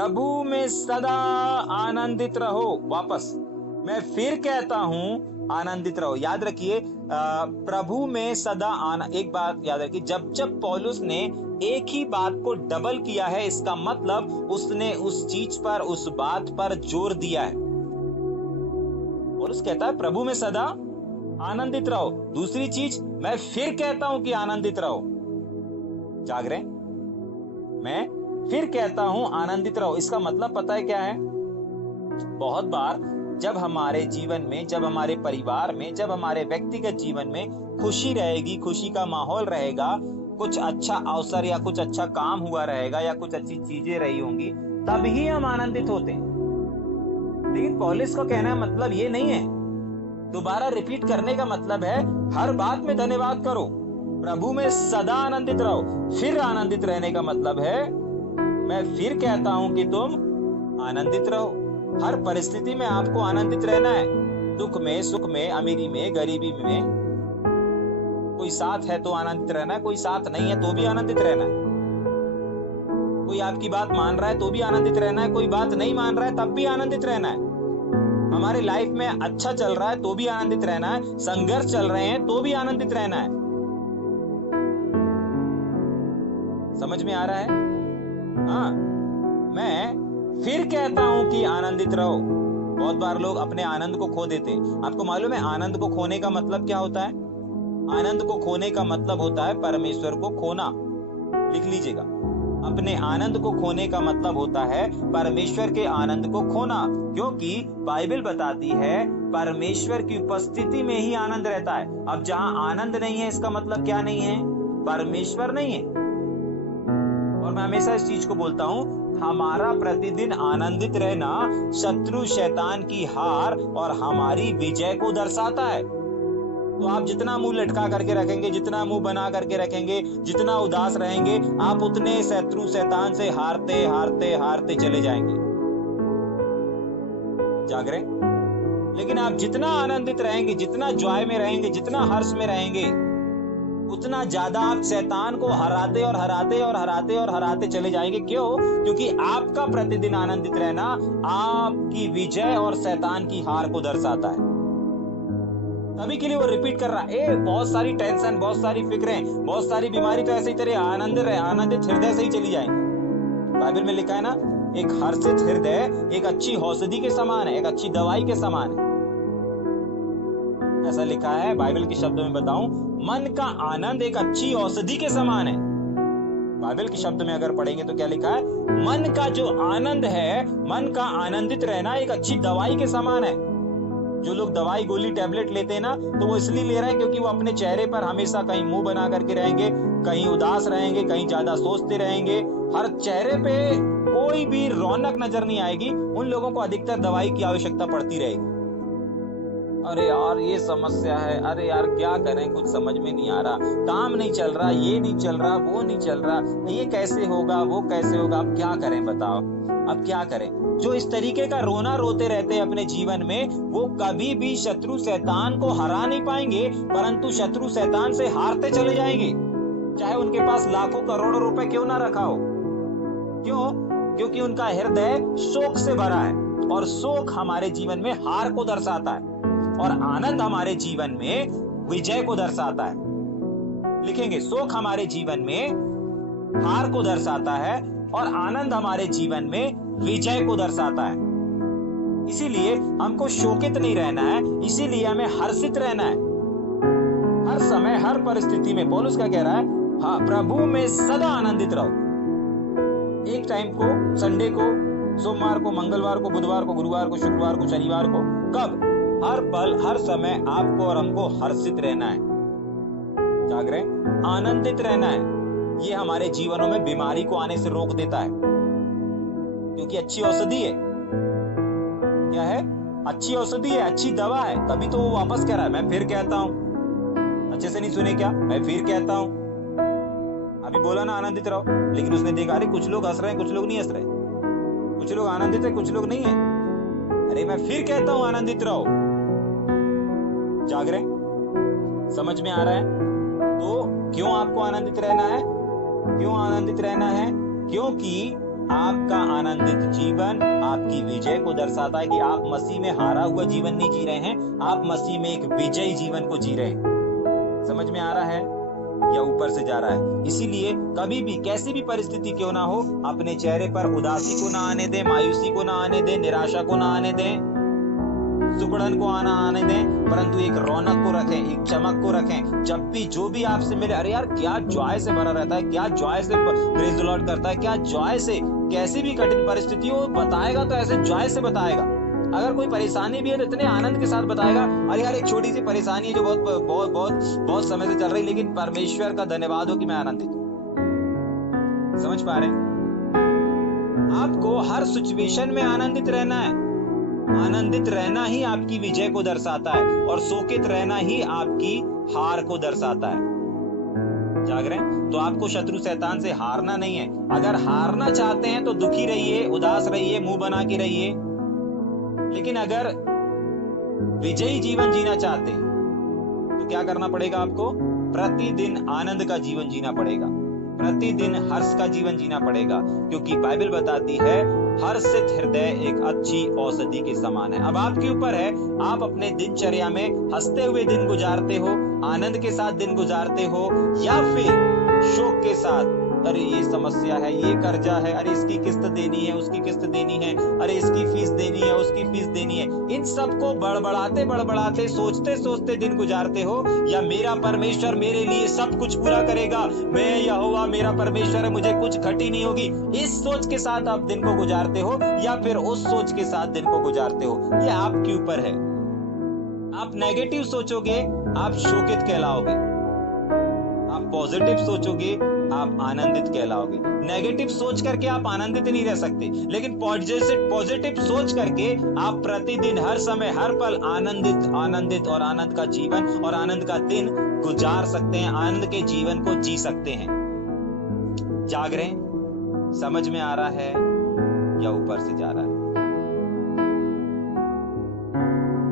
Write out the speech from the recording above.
प्रभु में सदा आनंदित रहो। वापस मैं फिर कहता हूं आनंदित रहो। याद रखिए, प्रभु में सदा एक बात याद रखिए, जब जब पौलुस ने एक ही बात को डबल किया है, इसका मतलब उसने उस चीज पर, उस बात पर जोर दिया है। पौलुस कहता है प्रभु में सदा आनंदित रहो। दूसरी चीज, मैं फिर कहता हूं कि आनंदित रहो। जाग रहे? मैं फिर कहता हूं आनंदित रहो। इसका मतलब पता है क्या है? बहुत बार जब हमारे जीवन में, जब हमारे परिवार में, जब हमारे व्यक्तिगत जीवन में खुशी रहेगी, खुशी का माहौल रहेगा, कुछ अच्छा अवसर या कुछ अच्छा काम हुआ रहेगा या कुछ अच्छी चीजें रही होंगी, तभी हम आनंदित होते हैं। लेकिन पौलुस का कहना मतलब ये नहीं है। दोबारा रिपीट करने का मतलब है हर बात में धन्यवाद करो, प्रभु में सदा आनंदित रहो। फिर आनंदित रहने का मतलब है मैं फिर कहता हूं कि तुम आनंदित रहो। हर परिस्थिति में आपको आनंदित रहना है। दुख में, सुख में, अमीरी में, गरीबी में। कोई साथ है तो आनंदित रहना है, कोई साथ नहीं है तो भी आनंदित रहना है। कोई आपकी बात मान रहा है तो भी आनंदित रहना है, कोई बात नहीं मान रहा है तब भी आनंदित रहना है। हमारे लाइफ में अच्छा चल रहा है तो भी आनंदित रहना है, संघर्ष चल रहे हैं तो भी आनंदित रहना है। समझ में आ रहा है? हाँ, मैं फिर कहता हूं कि आनंदित रहो। बहुत बार लोग अपने आनंद को खो देते हैं। आपको मालूम है आनंद को खोने का मतलब क्या होता है? आनंद को खोने का मतलब होता है परमेश्वर को खोना। लिख लीजिएगा, अपने आनंद को खोने का मतलब होता है परमेश्वर के आनंद को खोना। क्योंकि बाइबल बताती है परमेश्वर की उपस्थिति में ही आनंद रहता है। अब जहां आनंद नहीं है, इसका मतलब क्या नहीं है? परमेश्वर नहीं है। और मैं हमेशा इस चीज को बोलता हूं, हमारा प्रतिदिन आनंदित रहना शत्रु शैतान की हार और हमारी विजय को दर्शाता है। तो आप जितना मुंह लटका करके रखेंगे, जितना मुंह बना करके रखेंगे, जितना उदास रहेंगे, आप उतने शत्रु शैतान से हारते हारते हारते चले जाएंगे। जाग रहे? लेकिन आप जितना आनंदित रहेंगे, जितना जॉय में रहेंगे, जितना हर्ष में रहेंगे, उतना ज्यादा आप शैतान को हराते और हराते और हराते और हराते चले जाएंगे। क्यों? क्योंकि आपका प्रतिदिन आनंदित रहना आपकी विजय और शैतान की हार को दर्शाता है। तभी के लिए वो रिपीट कर रहा है, बहुत सारी टेंशन, बहुत सारी फिक्रें, बहुत सारी बीमारी तो ऐसे ही तेरे आनंदित हृदय से ही चली जाएंगी। बाइबल में लिखा है ना, एक हर्षित हृदय एक अच्छी औषधि के समान है, एक अच्छी दवाई के समान है। ऐसा लिखा है बाइबल के शब्दों में बताऊं, मन का आनंद एक अच्छी औषधि के समान है। बाइबल के शब्द में अगर पढ़ेंगे तो क्या लिखा है? मन का जो आनंद है, मन का आनंदित रहना एक अच्छी दवाई के समान है। जो लोग दवाई, गोली, टैबलेट लेते हैं ना, तो वो इसलिए ले रहे हैं क्योंकि वो अपने चेहरे पर हमेशा कहीं मुंह बना करके रहेंगे, कहीं उदास रहेंगे, कहीं ज्यादा सोचते रहेंगे। हर चेहरे पे कोई भी रौनक नजर नहीं आएगी। उन लोगों को अधिकतर दवाई की आवश्यकता पड़ती रहेगी। अरे यार ये समस्या है, अरे यार क्या करें, कुछ समझ में नहीं आ रहा, काम नहीं चल रहा, ये नहीं चल रहा, वो नहीं चल रहा, ये कैसे होगा, वो कैसे होगा। अब क्या करें बताओ, अब क्या करें? जो इस तरीके का रोना रोते रहते हैं अपने जीवन में, वो कभी भी शत्रु शैतान को हरा नहीं पाएंगे, परंतु शत्रु शैतान से हारते चले जाएंगे, चाहे उनके पास लाखों करोड़ों रुपए क्यों ना रखा हो। क्यों? क्योंकि उनका हृदय शोक से भरा है, और शोक हमारे जीवन में हार को दर्शाता है, और आनंद हमारे जीवन में विजय को दर्शाता है। लिखेंगे, शोक हमारे जीवन में हार को दर्शाता है और आनंद हमारे जीवन में विजय को दर्शाता है। इसीलिए हमको शोकित नहीं रहना है, इसीलिए हमें हर्षित रहना है हर समय, हर परिस्थिति में। पौलुस क्या कह रहा है? हाँ, प्रभु में सदा आनंदित रहो। एक टाइम को, संडे को, सोमवार को, मंगलवार को, बुधवार को, गुरुवार को, शुक्रवार को, शनिवार को, कब? हर पल, हर समय आपको और हमको हर्षित रहना है। जाग रहे? आनंदित रहना है। ये हमारे जीवनों में बीमारी को आने से रोक देता है, क्योंकि अच्छी औषधि है। क्या है? अच्छी औषधि है, अच्छी दवा है। तभी तो वो वापस कह रहा है, मैं फिर कहता हूं। अच्छे से नहीं सुने क्या? मैं फिर कहता हूं। अभी बोला ना आनंदित रहो, लेकिन उसने देखा अरे कुछ लोग हंस रहे हैं, कुछ लोग नहीं हंस रहे, कुछ लोग आनंदित है, कुछ लोग नहीं है। अरे मैं फिर कहता हूं आनंदित रहो। जाग रहे? समझ में आ रहा है? तो क्यों आपको आनंदित रहना है? क्यों आनंदित रहना है? क्योंकि आपका आनंदित जीवन आपकी विजय को दर्शाता है कि आप मसीह में हारा हुआ जीवन नहीं जी रहे हैं, आप मसीह में एक विजयी जीवन को जी रहे हैं। समझ में आ रहा है या ऊपर से जा रहा है? इसीलिए कभी भी कैसी भी परिस्थिति क्यों ना हो, अपने चेहरे पर उदासी को ना आने दें, मायूसी को ना आने दें, निराशा को ना आने दें, सुगड़न को आने दें, परंतु एक रौनक को रखें, एक चमक को रखें। जब भी जो भी आपसे मिले, अरे यार क्या जॉय से भरा रहता है, क्या जॉय से प्रेज द लॉर्ड करता है, क्या जॉय से, कैसी भी कठिन परिस्थिति हो बताएगा तो ऐसे जॉय से बताएगा। अगर कोई परेशानी भी है तो इतने आनंद के साथ बताएगा, अरे यार एक छोटी सी परेशानी है जो बहुत समय से चल रही, लेकिन परमेश्वर का धन्यवाद हो कि मैं आनंदित हूं। समझ पा रहे हैं? आपको हर सिचुएशन में आनंदित रहना है। आनंदित रहना ही आपकी विजय को दर्शाता है और शोकित रहना ही आपकी हार को दर्शाता है। जाग रहे हैं? तो आपको शत्रु शैतान से हारना नहीं है। अगर हारना चाहते हैं तो दुखी रहिए, उदास रहिए, मुंह बना के रहिए, लेकिन अगर विजयी जीवन जीना चाहते हैं तो क्या करना पड़ेगा? आपको प्रतिदिन आनंद का जीवन जीना पड़ेगा, प्रतिदिन हर्ष का जीवन जीना पड़ेगा, क्योंकि बाइबल बताती है हर्षित हृदय एक अच्छी औषधि के समान है। अब आपके ऊपर है, आप अपने दिनचर्या में हंसते हुए दिन गुजारते हो, आनंद के साथ दिन गुजारते हो, या फिर शोक के साथ, अरे ये समस्या है, ये कर्जा है, अरे इसकी किस्त देनी है, उसकी किस्त देनी है, अरे इसकी फीस देनी है, उसकी फीस देनी है, इन सबको बड़बड़ाते सोचते सोचते दिन गुजारते हो, या मेरा परमेश्वर मेरे लिए सब कुछ पूरा करेगा, मैं यहोवा मेरा परमेश्वर है, मुझे कुछ घटी नहीं होगी, इस सोच के साथ आप दिन को गुजारते हो, या फिर उस सोच के साथ दिन को गुजारते हो, ये आपके ऊपर है। आप नेगेटिव सोचोगे आप शोकित कहलाओगे, आप पॉजिटिव सोचोगे आप आनंदित कहलाओगे। नेगेटिव सोच करके आप आनंदित नहीं रह सकते, लेकिन पॉजिटिव सोच करके आप प्रतिदिन हर समय हर पल आनंदित और आनंद का जीवन और आनंद का दिन गुजार सकते हैं, आनंद के जीवन को जी सकते हैं। जाग रहे हैं? समझ में आ रहा है या ऊपर से जा रहा है?